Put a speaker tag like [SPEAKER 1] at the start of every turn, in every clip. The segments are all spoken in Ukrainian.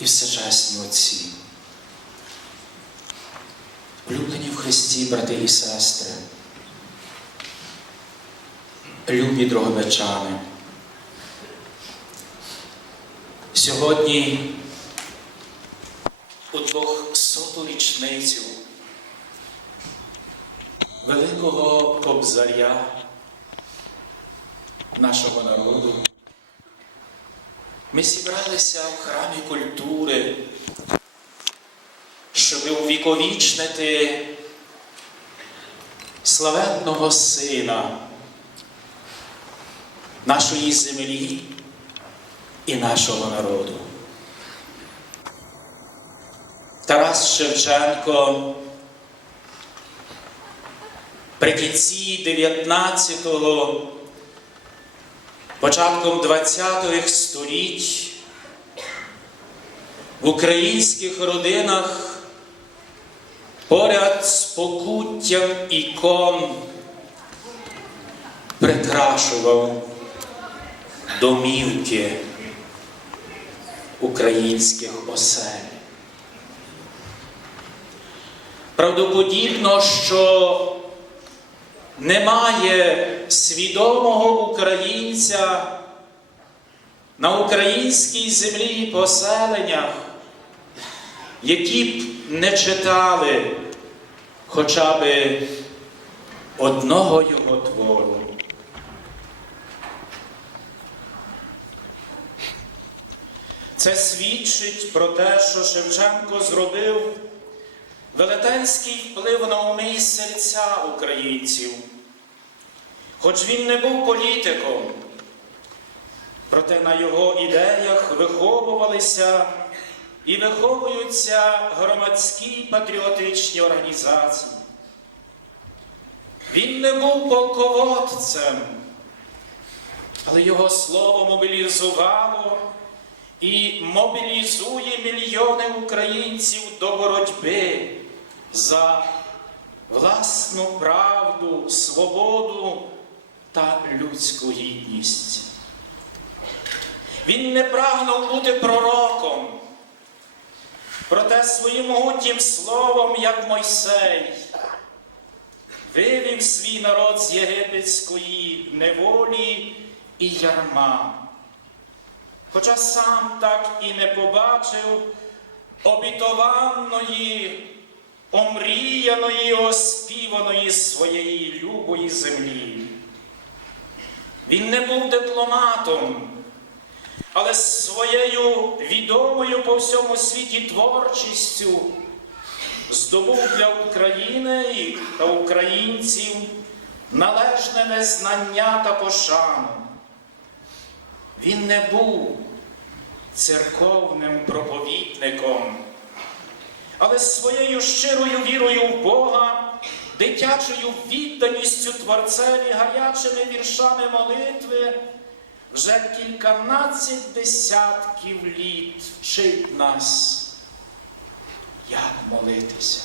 [SPEAKER 1] і всечесні Отці. Улюблені в Христі, брати і сестри, любі дрогобичани, сьогодні у двохсоту річницю великого кобзаря нашого народу ми зібралися в храмі культури, щоб увіковічнити славетного сина нашої землі і нашого народу. Тарас Шевченко при кінці 19-го, початком 20-х століть в українських родинах поряд з покуттям ікон прикрашував домівки українських осель. Правдоподібно, що немає свідомого українця на українській землі і поселеннях, які б не читали хоча б одного його твору. Це свідчить про те, що Шевченко зробив велетенський вплив на уми серця українців. Хоч він не був політиком, проте на його ідеях виховувалися і виховуються громадські патріотичні організації. Він не був полководцем, але його слово мобілізувало і мобілізує мільйони українців до боротьби за власну правду, свободу та людську гідність. Він не прагнув бути пророком, проте своїм могутнім словом, як Мойсей, вивів свій народ з єгипетської неволі і ярма. Хоча сам так і не побачив обітованої, омріяної, оспіваної своєї любої землі. Він не був дипломатом, але своєю відомою по всьому світі творчістю здобув для України та українців належне незнання та пошану. Він не був церковним проповідником, але своєю щирою вірою в Бога, дитячою відданістю Творцеві, гарячими віршами молитви вже кільканадцять десятків літ вчить нас, як молитися.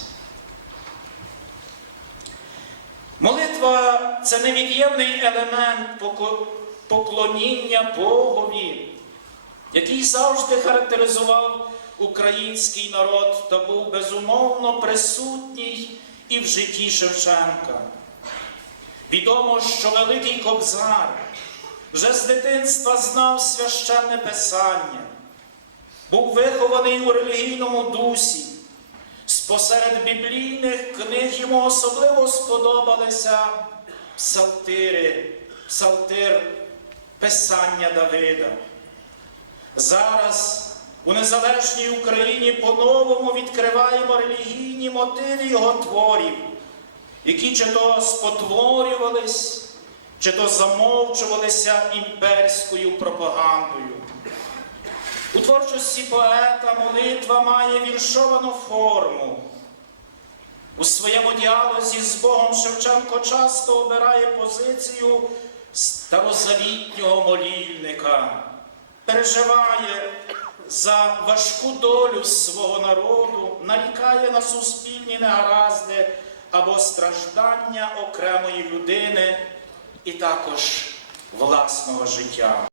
[SPEAKER 1] Молитва це невід'ємний елемент поклоніння Богові, який завжди характеризував український народ та був безумовно присутній і в житті Шевченка. Відомо, що Великий Кобзар вже з дитинства знав священне писання, був вихований у релігійному дусі. Спосеред біблійних книг йому особливо сподобалися псалтири, псалтир Писання Давида. Зараз у незалежній Україні по-новому відкриваємо релігійні мотиви його творів, які чи то спотворювались, чи то замовчувалися імперською пропагандою. У творчості поета молитва має віршовану форму. У своєму діалозі з Богом Шевченко часто обирає позицію старозавітнього молільника, переживає за важку долю свого народу, нарікає на суспільні негаразди або страждання окремої людини і також власного життя.